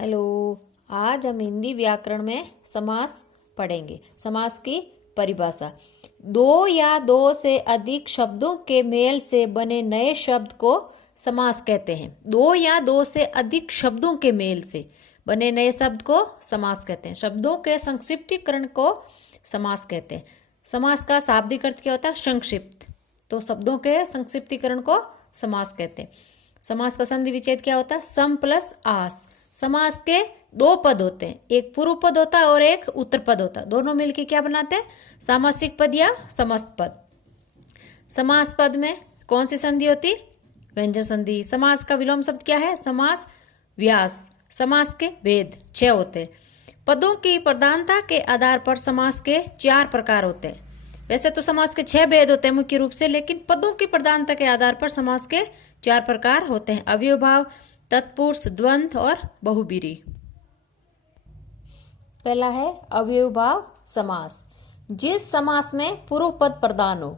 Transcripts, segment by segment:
Hello. आज हम हिंदी व्याकरण में समास पढ़ेंगे। समास की परिभाषा। दो या दो से अधिक शब्दों के मेल से बने नए शब्द को समास कहते हैं। दो या दो से अधिक शब्दों के मेल से बने नए शब्द को समास कहते हैं। शब्दों के संक्षिप्तीकरण को समास कहते हैं। समास का शाब्दिक अर्थ क्या होता है? संक्षिप्त। तो शब्दों के संक्षिप्तीकरण को समास कहते हैं। समास का संधि विच्छेद क्या होता है? सम प्लस आस। समास के दो पद होते हैं, एक पूर्व पद होता है और एक उत्तर पद होता है। दोनों मिलके क्या बनाते हैं? सामासिक पद या समस्त पद। समास पद में कौन सी संधि होती? व्यंजन संधि। समास का विलोम शब्द क्या है? समास व्यास। समास के भेद 6 होते हैं। पदों की प्रधानता के आधार पर समास के 4 प्रकार होते हैं। वैसे तो समास के 6 भेद होते हैं मुख्य रूप से, लेकिन पदों की प्रधानता के आधार पर समास के 4 प्रकार होते हैं: अव्ययभाव, तत्पुरुष, द्वंद्व और बहुब्रीहि। पहला है अव्ययभाव समास। जिस समास में पूर्व पद प्रधान हो,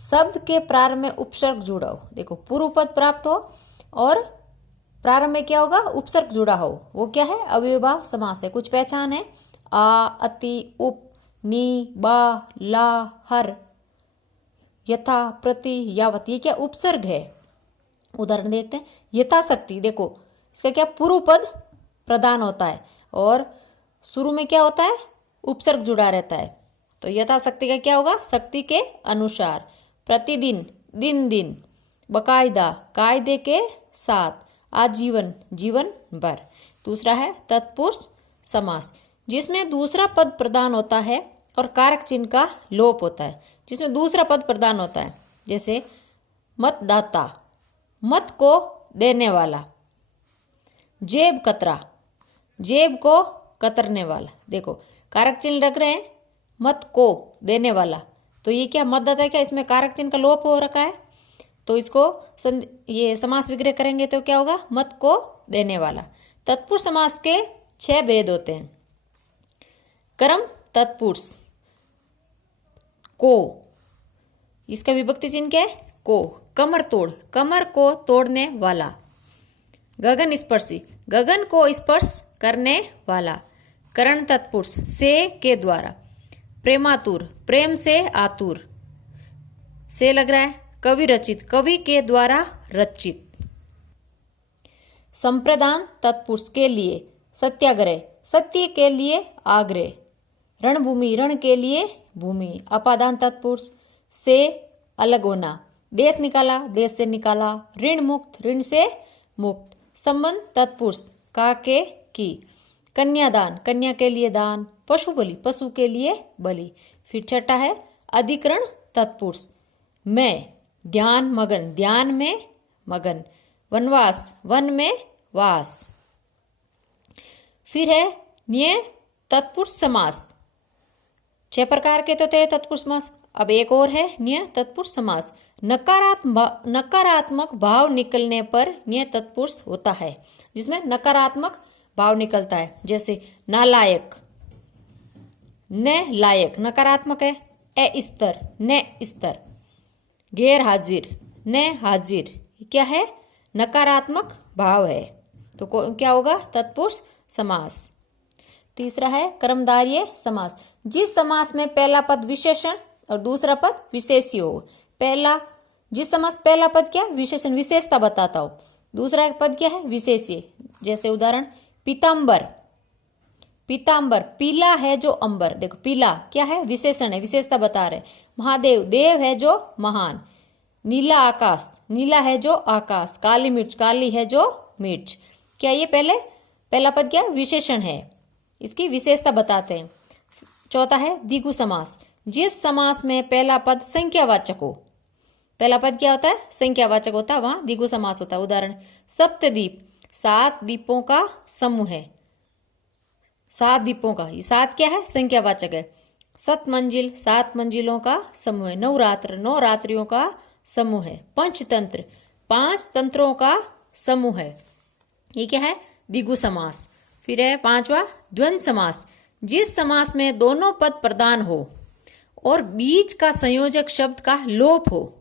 शब्द के प्रारंभ में उपसर्ग जुड़ा हो। देखो, पूर्व पद प्राप्त हो और प्रारंभ में क्या होगा? उपसर्ग जुड़ा हो, वो क्या है? अव्ययभाव समास है। कुछ पहचान है: आ, अति, उप, नी, बा, ला, हर, यथा, प्रति, यावत। ये क्या? उपसर्ग है। उदाहरण देखते हैं। यथाशक्ति, देखो इसका क्या? पूर्व पद प्रधान होता है और शुरू में क्या होता है? उपसर्ग जुड़ा रहता है। तो यथाशक्ति का क्या होगा? शक्ति के अनुसार। प्रतिदिन, दिन दिन। बकायदा, कायदे के साथ। आजीवन, जीवन भर। दूसरा है तत्पुरुष समास, जिसमें दूसरा पद प्रधान होता है और कारक चिन्ह का लोप होता है। जिसमें दूसरा पद प्रधान होता है, जैसे मतदाता, मत को देने वाला। जेब कतरा, जेब को कतरने वाला। देखो कारक चिन्ह रख रहे हैं, मत को देने वाला। तो ये क्या? मतदाता है क्या? इसमें कारक चिन्ह का लोप हो रखा है, तो इसको ये समास विग्रह करेंगे तो क्या होगा? मत को देने वाला। तत्पुरुष समास के 6 भेद होते हैं। कर्म तत्पुरुष को, इसका विभक्ति चिन्ह क्या है? को। कमर तोड़, कमर को तोड़ने वाला। गगन स्पर्शी, गगन को स्पर्श करने वाला। करण तत्पुरुष, से के द्वारा। प्रेमातुर, प्रेम से आतुर, से लग रहा है। कवि रचित, कवि के द्वारा रचित। संप्रदान तत्पुरुष, के लिए। सत्याग्रह, सत्य के लिए आग्रह। रणभूमि, रण के लिए भूमि। अपादान तत्पुरुष, से अलग होना। देश निकाला, देश से निकाला। ऋण मुक्त, ऋण से मुक्त। संबंध तत्पुरुष, का के की। कन्यादान, कन्या के लिए दान। पशु बलि, पशु के लिए बलि। फिर छठा है अधिकरण तत्पुरुष, में। ध्यान मगन, ध्यान में मगन। वनवास, वन में वास। फिर है न्याय तत्पुरुष समास। 6 प्रकार के तो थे तत्पुरुष समास। अब एक और है न्याय तत्पुरुष समास। नकारात्मक भाव निकलने पर न्याय तत्पुरुष होता है, जिसमें नकारात्मक भाव निकलता है। जैसे नालायक, न लायक नकारात्मक है। अस्तर, न स्तर। गैर हाजिर, न हाजिर, क्या है? नकारात्मक भाव है। तो क्या होगा? तत्पुरुष समास। तीसरा है कर्मधारय समास। जिस समास में पहला पद विशेषण और दूसरा पद विशेष्य हो। जिस समास पहला पद क्या? विशेषण, विशेषता बताता हो। दूसरा पद क्या है? विशेष्य। जैसे उदाहरण पीताम्बर, पीताम्बर पीला है जो अंबर। देखो पीला क्या है? विशेषण है, विशेषता बता रहे। महादेव, देव है जो महान। नीला आकाश, नीला है जो आकाश। काली मिर्च, काली है जो मिर्च। क्या ये पहला पद क्या? विशेषण है, इसकी विशेषता बताते हैं। चौथा है द्विगु समास। जिस समास में पहला पद संख्यावाचक हो। पहला पद क्या होता है? संख्यावाचक होता है, वहां द्विगु समास होता है। उदाहरण सप्तद्वीप, 7 द्वीपों का समूह है। 7 द्वीपों का, ये 7 क्या है? संख्यावाचक है। सतमंजिल, 7 मंजिलों का समूह है। नवरात्र, 9 रात्रियों का समूह है। पंचतंत्र, 5 तंत्रों का समूह है। ये क्या है? द्विगु समास। फिर है 5वां द्वंद्व समास। जिस समास में दोनों पद प्रधान हो और बीच का संयोजक शब्द का लोप हो।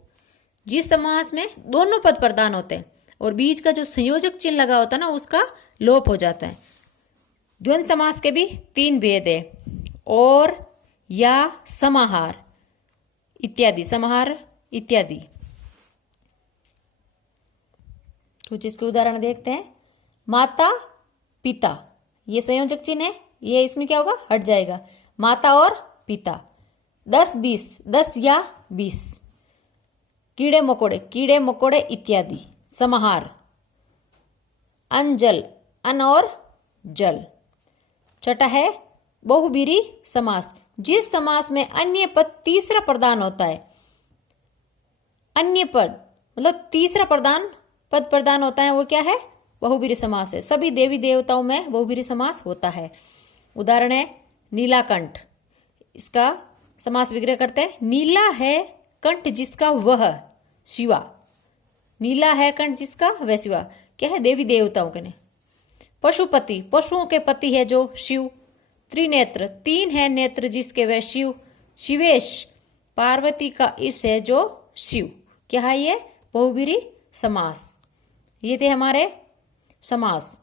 जिस समास में दोनों पद प्रधान होते हैं, और बीच का जो संयोजक चिन्ह लगा होता है ना उसका लोप हो जाता है। द्वंद्व समास के भी 3 भेद है, और, या, समाहार इत्यादि, समाहार इत्यादि। कुछ इसके उदाहरण देखते हैं। माता पिता, ये संयोजक चिन्ह है, ये इसमें क्या होगा, हट जाएगा, माता और पिता। 10 20, 10 या 20। कीड़े मकोड़े इत्यादि, समाहार। अनजल, अन और जल। छठा है बहुब्रीहि समास, जिस समास में अन्य पद तीसरा प्रधान होता है। अन्य पद मतलब तीसरा पद प्रधान होता है, वो क्या है, बहुब्रीहि समास है। सभी देवी देवताओं में बहुब्रीहि समास होता है। उदाहरण है नीलाकंठ, इसका समास विग्रह करते हैं। नीला है कंठ जिसका वह शिवा, नीला है कंठ जिसका वह शिवा, क्या है, देवी देवताओं के ने। पशुपति, पशुओं के पति है जो शिव। त्रिनेत्र, 3 है नेत्र जिसके वह शिव। शिवेश, पार्वती का इस है जो शिव। क्या है ये, बहुब्रीहि समास। ये थे हमारे समास।